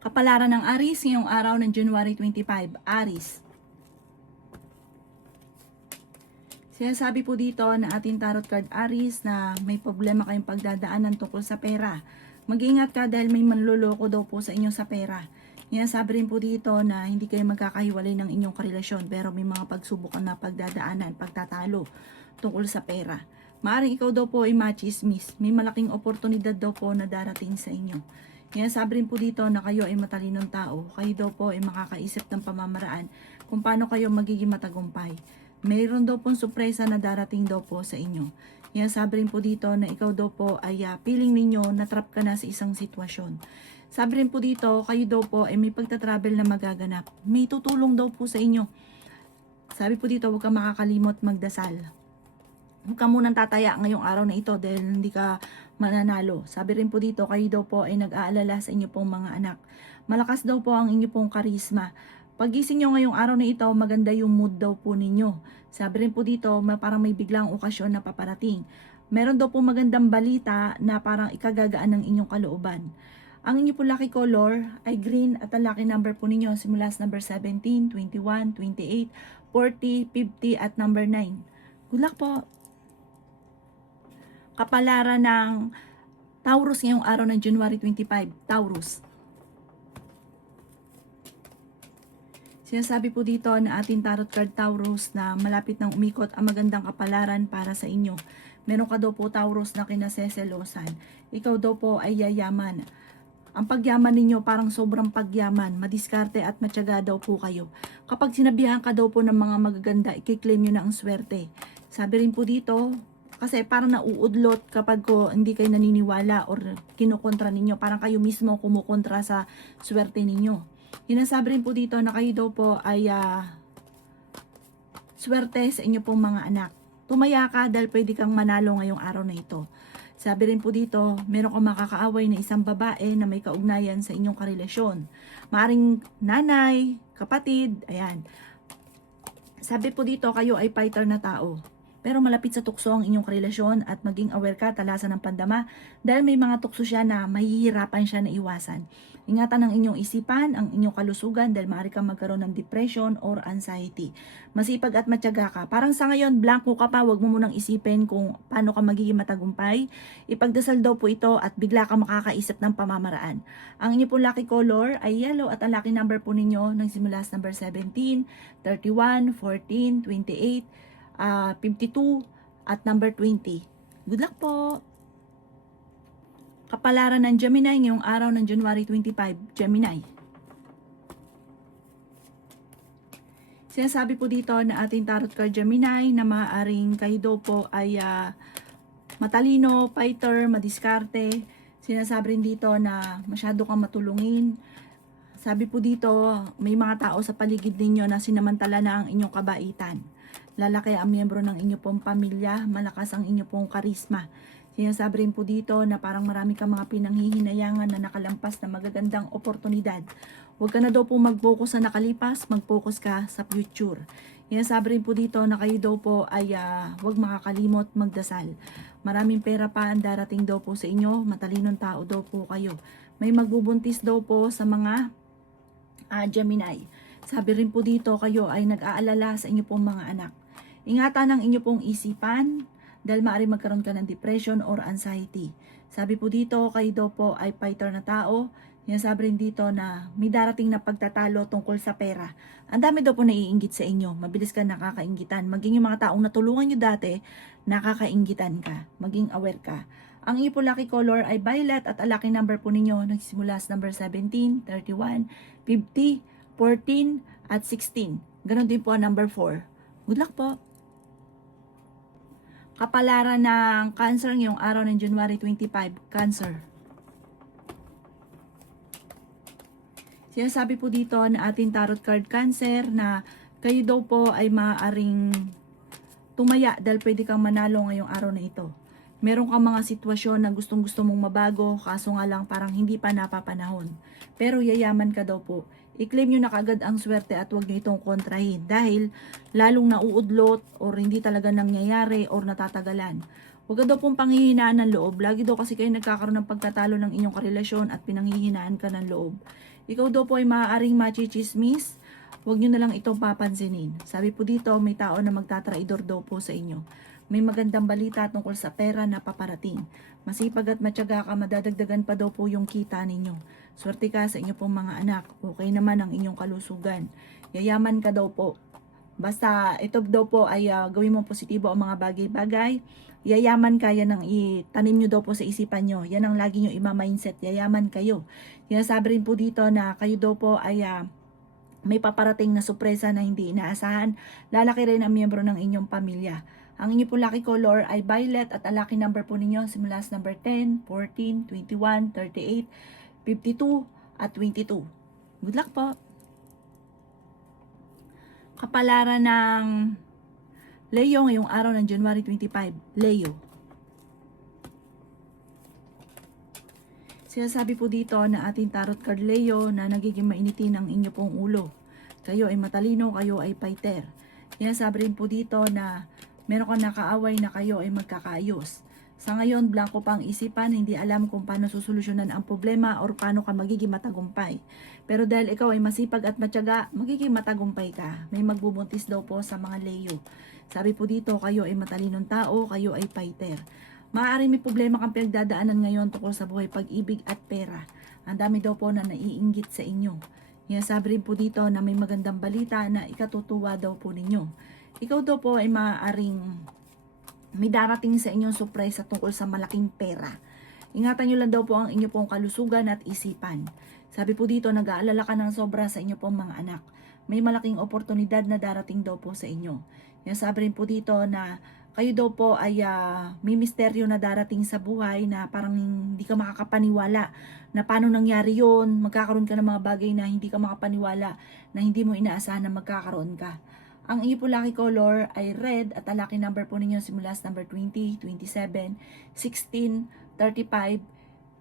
Kapalaran ng Aries ngayong araw ng January 25. Aries. Sinasabi po dito na ating tarot card Aries na may problema kayong pagdadaanan tungkol sa pera. Mag-ingat ka dahil may manloloko daw po sa inyo sa pera. Sinasabi rin po dito na hindi kayo magkakahiwalay ng inyong karelasyon pero may mga pagsubok na pagdadaanan, pagtatalo tungkol sa pera. Maaring ikaw daw po ay machismis. May malaking oportunidad daw po na darating sa inyo. Sinasabi rin po dito na kayo ay matalinong tao. Kayo daw po ay makakaisip ng pamamaraan kung paano kayo magiging matagumpay. Mayroon daw pong sorpresa na darating daw po sa inyo. Sabi rin po dito na ikaw daw po ay feeling ninyo na trap ka na sa isang sitwasyon. Sabi rin po dito, kayo daw po ay may pagta-travel na magaganap. May tutulong daw po sa inyo. Sabi po dito, huwag ka makakalimot magdasal. Huwag ka munang tataya ngayong araw na ito dahil hindi ka mananalo. Sabi rin po dito, kayo daw po ay nag-aalala sa inyo pong mga anak. Malakas daw po ang inyo pong karisma. Pagising nyo ngayong araw na ito, maganda yung mood daw po ninyo. Sabi rin po dito, parang may biglang okasyon na paparating. Meron daw po magandang balita na parang ikagagaan ng inyong kalooban. Ang inyo po lucky color ay green at ang lucky number po ninyo simula sa number 17, 21, 28, 40, 50 at number 9. Good luck po! Kapalaran ng Taurus ngayong araw ng January 25. Taurus. Sinasabi po dito na ating tarot card Taurus na malapit ng umikot ang magandang kapalaran para sa inyo. Meron ka daw po Taurus na kinaseselosan. Ikaw daw po ay yayaman. Ang pagyaman ninyo parang sobrang pagyaman, madiskarte at matyaga daw po kayo. Kapag sinabihan ka daw po ng mga magaganda, i-claim nyo na ang swerte. Sabi rin po dito, kasi parang nauudlot kapag hindi kayo naniniwala or kinukontra ninyo. Parang kayo mismo kumukontra sa swerte ninyo. Hinasabi rin po dito na kayo daw po ay swerte sa inyo pong mga anak. Tumaya ka dahil pwede kang manalo ngayong araw na ito. Sabi rin po dito, meron kang makakaaway na isang babae na may kaugnayan sa inyong karelasyon. Maaring nanay, kapatid, ayan. Sabi po dito, kayo ay fighter na tao. Pero malapit sa tukso ang inyong karelasyon at maging aware ka talasan ng pandama dahil may mga tukso siya na mahihirapan siya na iwasan. Ingatan ang inyong isipan, ang inyong kalusugan dahil maaari kang magkaroon ng depression or anxiety. Masipag at matyaga ka. Parang sa ngayon, blanco ka pa, wag mo munang isipin kung paano ka magiging matagumpay. Ipagdasal daw po ito at bigla ka makakaisip ng pamamaraan. Ang inyong pong lucky color ay yellow at ang lucky number po ninyo nagsimula sa number 17, 31, 14, 28, 52 at number 20. Good luck po! Kapalaran ng Gemini ngayong araw ng January 25. Gemini. Sinasabi po dito na ating tarot card Gemini na maaaring kayo daw po ay matalino, fighter, madiskarte. Sinasabi rin dito na masyado kang matulungin. Sabi po dito, may mga tao sa paligid ninyo na sinamantala na ang inyong kabaitan. Lalaki ang miyembro ng inyo pong pamilya, malakas ang inyo pong karisma. Sinasabi rin po dito na parang marami kang mga pinanghihinayangan na nakalampas na magagandang oportunidad. Huwag ka na daw po mag-focus sa nakalipas, mag-focus ka sa future. Sinasabi rin po dito na kayo daw po ay huwag makakalimot magdasal. Maraming pera pa ang darating daw po sa inyo, matalinong tao daw po kayo. May magbubuntis daw po sa mga Gemini. Sabi rin po dito kayo ay nag-aalala sa inyo pong mga anak. Ingatan ang inyo pong isipan dahil maaari magkaroon ka ng depression or anxiety. Sabi po dito, kayo daw po ay fighter na tao. Sabi rin dito na may darating na pagtatalo tungkol sa pera. Ang dami daw po naiinggit sa inyo. Mabilis ka nakakainggitan. Maging yung mga taong natulungan nyo dati, nakakainggitan ka. Maging aware ka. Ang inyo po lucky color ay violet at ang lucky number po ninyo nagsimula sa number 17, 31, 50, 14 at 16. Ganon din po ang number 4. Good luck po! Kapalaran ng Cancer ngayong araw ng January 25. Cancer. Sinasabi po dito na ating tarot card Cancer na kayo daw po ay maaaring tumaya dahil pwede kang manalo ngayong araw na ito. Meron kang mga sitwasyon na gustong-gusto mong mabago, kaso nga lang parang hindi pa napapanahon. Pero yayaman ka daw po. I-claim nyo na kagad ang swerte at huwag nyo itong kontrahin dahil lalong nauudlot or hindi talaga nangyayari or natatagalan. Huwag ka daw pong panghihinaan ng loob. Lagi daw kasi kayo nagkakaroon ng pagtatalo ng inyong karelasyon at pinanghihinaan ka ng loob. Ikaw daw po ay maaaring machichismis. Huwag nyo na lang itong papansinin. Sabi po dito, may tao na magtatraidor daw po sa inyo. May magandang balita tungkol sa pera na paparating. Masipag at matyaga ka, madadagdagan pa daw po yung kita ninyo. Swerte ka sa inyo pong mga anak. Okay naman ang inyong kalusugan. Yayaman ka daw po. Basta ito daw po ay gawin mo positibo ang mga bagay-bagay. Yayaman ka, yan ang itanim nyo daw po sa isipan nyo. Yan ang lagi nyo ima-mindset. Yayaman kayo. Sinasabi rin po dito na kayo daw po ay may paparating na sorpresa na hindi inaasahan. Lalaki rin ang miyembro ng inyong pamilya. Ang inyo po lucky color ay violet at ang lucky number po ninyo simula sa number 10, 14, 21, 38, 52 at 22. Good luck po! Kapalaran ng Leo ngayong araw ng January 25. Leo. Sinasabi po dito na ating tarot card Leo na nagiging mainitin ang inyo pong ulo. Kayo ay matalino, kayo ay fighter. Sinasabi rin po dito na meron kang nakaaway na kayo ay magkakaayos. Sa ngayon, blanco pa ang isipan, hindi alam kung paano susolusyonan ang problema or paano ka magiging matagumpay. Pero dahil ikaw ay masipag at matyaga, magiging matagumpay ka. May magbubuntis daw po sa mga Leo. Sabi po dito, kayo ay matalinong tao, kayo ay fighter. Maaaring may problema kang pinagdadaanan ngayon tungkol sa buhay, pag-ibig at pera. Ang dami daw po na naiinggit sa inyo. Sabi rin po dito na may magandang balita na ikatutuwa daw po ninyo. Ikaw daw po ay maaaring may darating sa inyong surpresa tungkol sa malaking pera. Ingatan nyo lang daw po ang inyo pong kalusugan at isipan. Sabi po dito, nag-aalala ka ng sobra sa inyo pong mga anak. May malaking oportunidad na darating daw po sa inyo. Sabi rin po dito na kayo daw po ay may misteryo na darating sa buhay na parang hindi ka makakapaniwala na paano nangyari yon. Magkakaroon ka ng mga bagay na hindi ka makapaniwala na hindi mo inaasahan na magkakaroon ka. Ang iyo po lucky color ay red at ang lucky number po ninyo simula sa number 20, 27, 16, 35,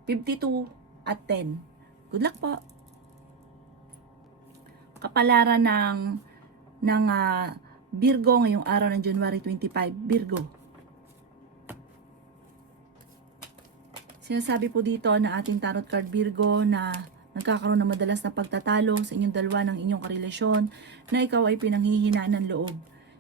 52 at 10. Good luck po! Kapalaran ng Virgo ngayong araw ng January 25. Virgo. Sinasabi po dito na ating tarot card Virgo na nagkakaroon ng madalas na pagtatalo sa inyong dalawa ng inyong karelasyon na ikaw ay pinanghihinaan ng loob.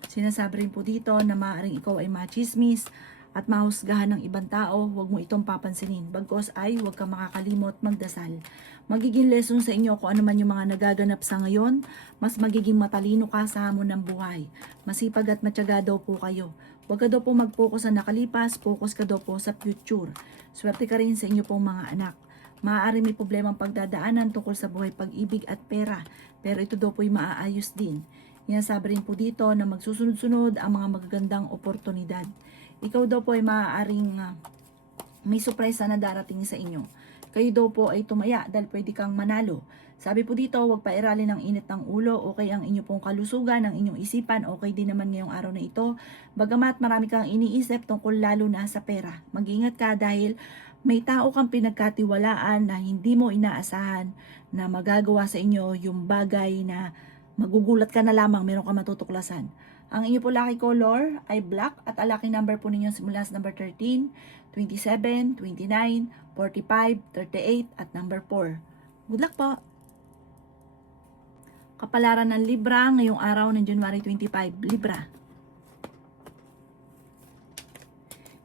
Sinasabi rin po dito na maaaring ikaw ay machismis at mahusgahan ng ibang tao, huwag mo itong papansinin. Bagkos ay huwag ka makakalimot magdasal. Magiging lesson sa inyo kung ano man yung mga nagaganap sa ngayon, mas magiging matalino ka sa hamon ng buhay. Masipag at matyaga daw po kayo. Huwag ka daw po mag-focus sa nakalipas, focus ka daw po sa future. Swerte ka rin sa inyo pong mga anak. Maaari may problemang pagdadaanan tungkol sa buhay, pag-ibig at pera, pero ito daw po ay maaayos din. Sabi rin po dito na magsusunod-sunod ang mga magagandang oportunidad. Ikaw daw po ay maaaring may surpresa na darating sa inyo. Kayo daw po ay tumaya dahil pwede kang manalo. Sabi po dito, huwag pairalin ng init ng ulo, okay ang inyo pong kalusugan, ang inyong isipan, okay din naman ngayong araw na ito. Bagamat marami kang iniisip tungkol lalo na sa pera. Mag-ingat ka dahil may tao kang pinagkatiwalaan na hindi mo inaasahan na magagawa sa inyo yung bagay na magugulat ka na lamang, meron ka matutuklasan. Ang inyo po lucky color ay black at ang lucky number po ninyo simula sa number 13, 27, 29, 45, 38 at number 4. Good luck po! Kapalaran ng Libra ngayong araw ng January 25. Libra.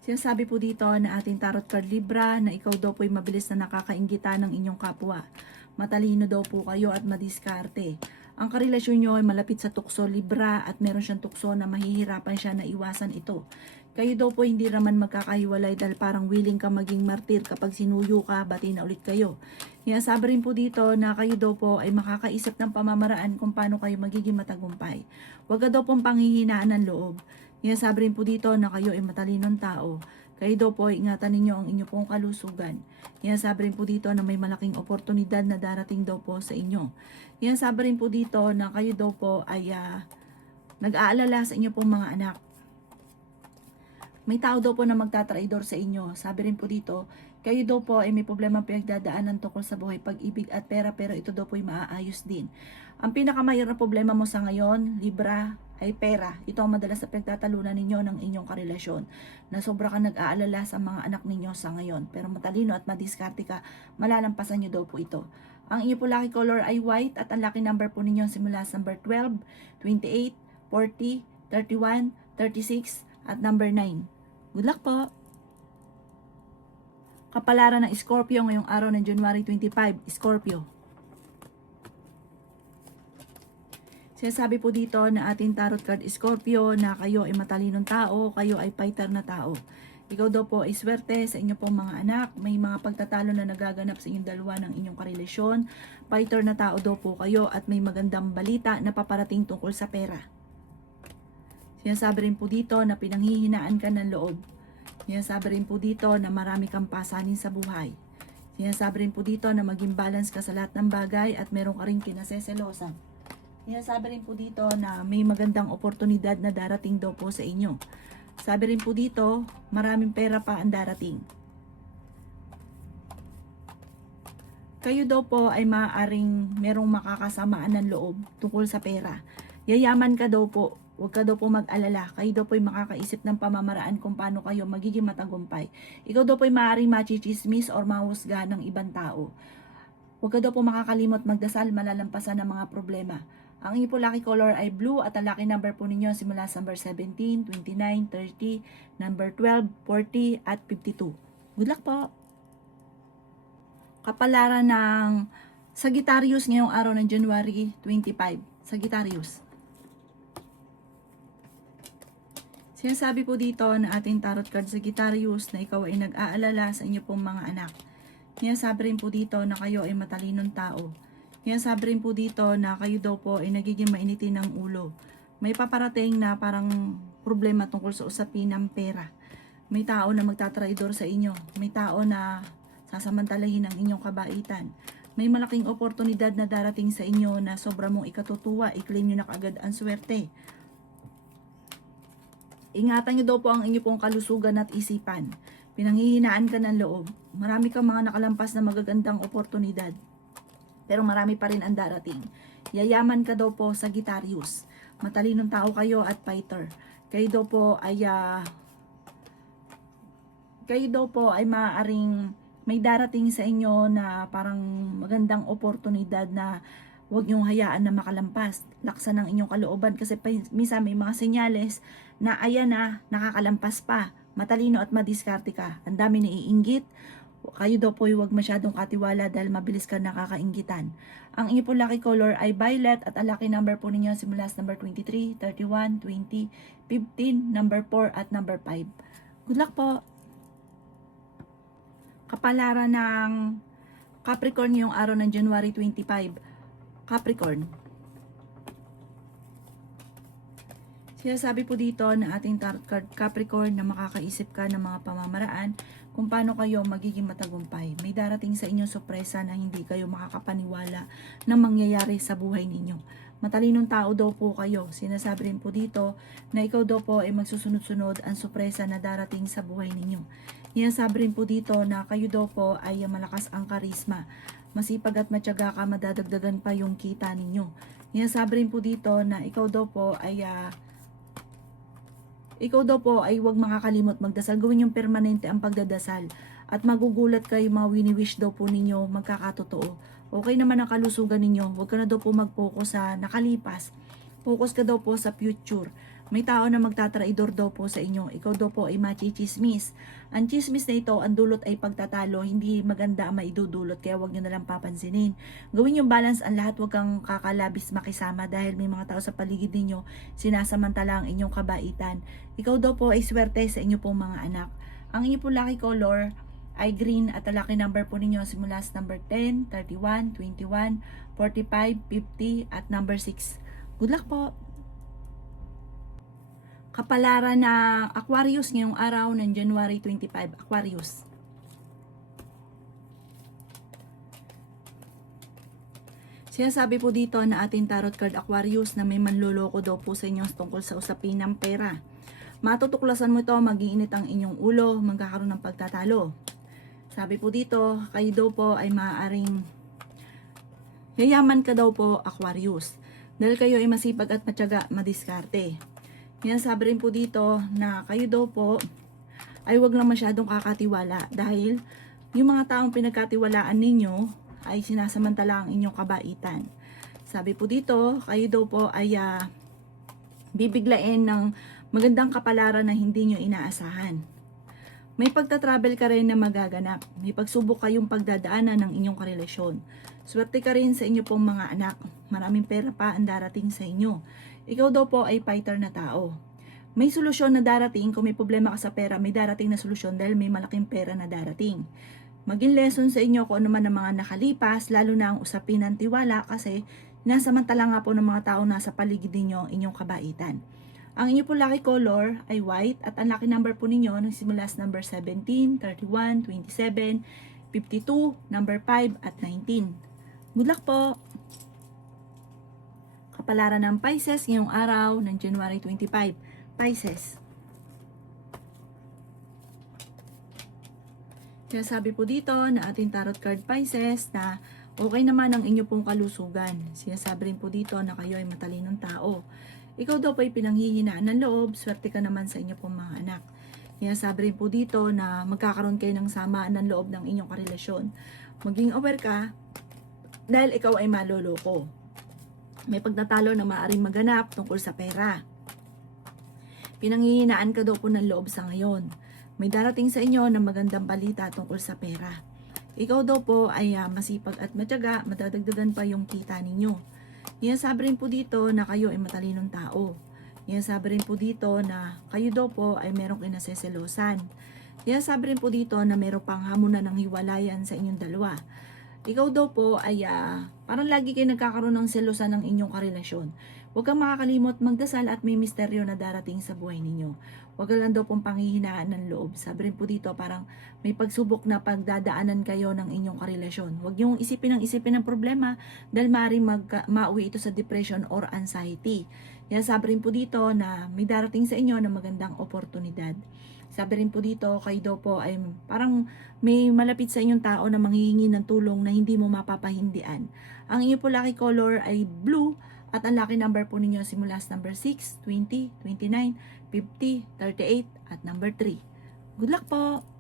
Sinasabi po dito na ating tarot card Libra na ikaw daw po ay mabilis na nakakainggitan ng inyong kapwa. Matalino daw po kayo at madiskarte. Ang karelasyon nyo ay malapit sa tukso Libra at meron siyang tukso na mahihirapan siya na iwasan ito. Kayo daw po hindi naman magkakahiwalay dahil parang willing ka maging martir kapag sinuyo ka, bati na ulit kayo. Sabi rin po dito na kayo daw po ay makakaisip ng pamamaraan kung paano kayo magiging matagumpay. Huwag ka daw pong panghihinaan ng loob. Sabi rin po dito na kayo ay matalinong tao. Kayo daw po, ingatan ninyo ang inyo pong kalusugan. Sabi rin po dito na may malaking oportunidad na darating daw po sa inyo. Sabi rin po dito na kayo daw po ay nag-aalala sa inyo pong mga anak. May tao daw po na magtatraidor sa inyo. Sabi rin po dito, Kayo daw po ay may problema pinagdadaanan tungkol sa buhay, pag-ibig at pera, pero ito daw po ay maaayos din. Ang pinakamahirap na problema mo sa ngayon, Libra, ay pera. Ito ang madalas na pinagtatalunan ninyo ng inyong karelasyon, na sobra ka nag-aalala sa mga anak ninyo sa ngayon. Pero matalino at madiskarte ka, malalampasan nyo daw po ito. Ang inyo po lucky color ay white at ang lucky number po ninyo simula sa number 12, 28, 40, 31, 36 at number 9. Good luck po! Kapalaran ng Scorpio ngayong araw ng January 25, Scorpio. Sinasabi po dito na ating tarot card Scorpio na kayo ay matalinong tao, kayo ay fighter na tao. Ikaw daw po ay swerte sa inyo pong mga anak, may mga pagtatalo na nagaganap sa inyong dalawa ng inyong karelasyon. Fighter na tao daw po kayo at may magandang balita na paparating tungkol sa pera. Sinasabi rin po dito na pinanghihinaan ka ng loob. Sinasabi rin po dito na marami kang pasanin sa buhay. Sinasabi rin po dito na maging balance ka sa lahat ng bagay at meron ka rin kinaseselosan. Sinasabi rin po dito na may magandang oportunidad na darating daw po sa inyo. Sabi rin po dito, maraming pera pa ang darating. Kayo daw po ay maaaring merong makakasamaan ng loob tungkol sa pera. Yayaman ka daw po. Huwag ka daw po mag-alala. Kayo daw po ay makakaisip ng pamamaraan kung paano kayo magiging matagumpay. Ikaw daw po ay maaaring machichismis or mahusga ng ibang tao. Huwag ka daw po makakalimot magdasal, malalampasan ng mga problema. Ang inyo po lucky color ay blue at ang lucky number po ninyo simula sa number 17, 29, 30, number 12, 40 at 52. Good luck po! Kapalaran ng Sagittarius ngayong araw ng January 25. Sagittarius. Sinasabi po dito na ating tarot card Sagittarius na ikaw ay nag-aalala sa inyo pong mga anak. Sinasabi rin po dito na kayo ay matalinong tao. Sinasabi rin po dito na kayo daw po ay nagiging mainitin ng ulo. May paparating na parang problema tungkol sa usapin ng pera. May tao na magtatraidor sa inyo. May tao na sasamantalahin ang inyong kabaitan. May malaking oportunidad na darating sa inyo na sobra mong ikatutuwa. I-claim nyo na kaagad ang swerte. Ingatan nyo daw po ang inyo pong kalusugan at isipan. Pinanghihinaan ka ng loob. Marami kang mga nakalampas na magagandang oportunidad. Pero marami pa rin ang darating. Yayaman ka daw po, Sagittarius. Matalinong tao kayo at fighter. Kayo daw po ay maaaring may darating sa inyo na parang magandang oportunidad na huwag niyong hayaan na makalampas. Laksan ng inyong kalooban kasi minsan may mga senyales na ayan na, nakakalampas pa. Matalino at madiskarte ka. Ang dami naiinggit. Kayo daw po huwag masyadong katiwala dahil mabilis ka nakakainggitan. Ang inyo po lucky color ay violet at ang lucky number po ninyo simula sa number 23, 31, 20, 15, number 4 at number 5. Good luck po! Kapalaran ng Capricorn ngayong araw ng January 25. Capricorn. Sinasabi po dito na ating tarot card Capricorn na makakaisip ka ng mga pamamaraan kung paano kayo magiging matagumpay. May darating sa inyong sorpresa na hindi kayo makakapaniwala na mangyayari sa buhay ninyo. Matalinong tao daw po kayo. Sinasabi rin po dito na ikaw daw po ay magsusunod-sunod ang sorpresa na darating sa buhay ninyo. Sinasabi rin po dito na kayo daw po ay malakas ang karisma. Masipag at matyaga ka, madadagdagan pa yung kita ninyo. Sinasabi rin po dito na ikaw daw po ay huwag makakalimot magdasal. Gawin yung permanente ang pagdadasal. At magugulat kayo, mga wini-wish daw po ninyo magkakatotoo. Okay naman ang kalusugan ninyo. Huwag ka na daw po mag-focus sa nakalipas. Focus ka daw po sa future. May tao na magtatraidor daw po sa inyo. Ikaw daw po ay machichismis. Ang chismis na ito, ang dulot ay pagtatalo. Hindi maganda ang maidudulot. Kaya huwag nyo na lang papansinin. Gawin yung balance ang lahat. Huwag kang kakalabis makisama. Dahil may mga tao sa paligid ninyo sinasamantala ang inyong kabaitan. Ikaw daw po ay swerte sa inyo pong mga anak. Ang inyo po lucky color ay green at ang lucky number po ninyo simula sa number 10, 31, 21, 45, 50 at number 6. Good luck po! Kapalaran ng Aquarius ngayong araw ng January 25. Aquarius. Sinasabi po dito na ating tarot card Aquarius na may manloloko daw po sa inyo tungkol sa usapin ng pera. Matutuklasan mo ito, mag-iinit ang inyong ulo, magkakaroon ng pagtatalo. Sabi po dito, kayo daw po ay maaaring yayaman ka daw po, Aquarius. Dahil kayo ay masipag at matyaga, madiskarte. Yan, sabi rin po dito na kayo daw po ay wag lang masyadong kakatiwala dahil yung mga taong pinagkatiwalaan ninyo ay sinasamantala ang inyong kabaitan. Sabi po dito, kayo daw po ay bibiglain ng magandang kapalaran na hindi nyo inaasahan. May pagta-travel ka rin na magaganap. May pagsubok kayong pagdadaanan ng inyong karelasyon. Swerte ka rin sa inyo pong mga anak. Maraming pera pa ang darating sa inyo. Ikaw daw po ay fighter na tao. May solusyon na darating. Kung may problema ka sa pera, may darating na solusyon dahil may malaking pera na darating. Maging lesson sa inyo kung ano man ang mga nakalipas, lalo na ang usapin ng tiwala kasi nasamantala nga po ng mga tao nasa paligid ninyo inyong kabaitan. Ang inyo po lucky color ay white at ang lucky number po ninyo nagsimula sa number 17, 31, 27, 52, number 5 at 19. Good luck po! Kapalaran ng Pisces ngayong araw ng January 25. Pisces. Kaya sabi po dito na ating tarot card Pisces na okay naman ang inyo pong kalusugan. Sinasabi rin po dito na kayo ay matalinong tao. Ikaw daw po ay pinanghihinaan ng loob, swerte ka naman sa inyo pong mga anak. Kaya sabi rin po dito na magkakaroon kayo ng samaan ng loob ng inyong karelasyon. Maging aware ka dahil ikaw ay maloloko. May pagtatalo na maaaring maganap tungkol sa pera. Pinanghihinaan ka daw po ng loob sa ngayon. May darating sa inyo na magandang balita tungkol sa pera. Ikaw daw po ay masipag at matyaga, madadagdagan pa yung kita ninyo. Yan sabi rin po dito na kayo ay matalinong tao. Yan sabi rin po dito na kayo daw po ay merong kinaseselosan. Yan sabi rin po dito na meron pang hamunan ng hiwalayan sa inyong dalawa. Ikaw daw po ay parang lagi kayo nagkakaroon ng selosan ng inyong karelasyon. Huwag kang makakalimot magdasal at may misteryo na darating sa buhay ninyo. Huwag ka lang daw pong panghihinaan ng loob. Sabi rin po dito parang may pagsubok na pagdadaanan kayo ng inyong karelasyon. Huwag niyong isipin ng problema dahil maaaring mauwi ito sa depression or anxiety. Kaya sabi rin po dito na may darating sa inyo na magandang oportunidad. Sabi rin po dito, kayo daw po ay parang may malapit sa inyong tao na manghihingi ng tulong na hindi mo mapapahindian. Ang inyo po lucky color ay blue at ang lucky number po ninyo simula sa number 6, 20, 29, 50, 38 at number 3. Good luck po!